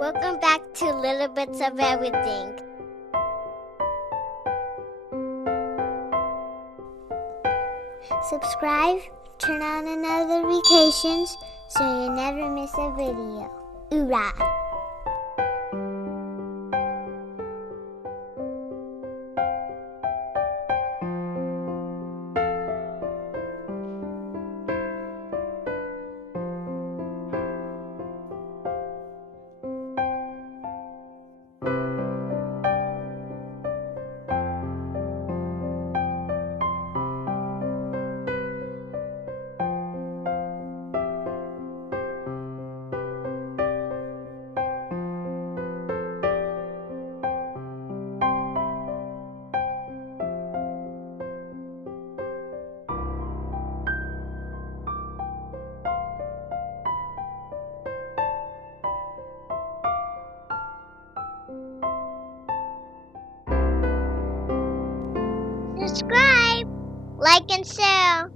Welcome back to Little Bits of Everything. Subscribe, turn on notifications so you never miss a video. Hoorah! Subscribe, like, and share.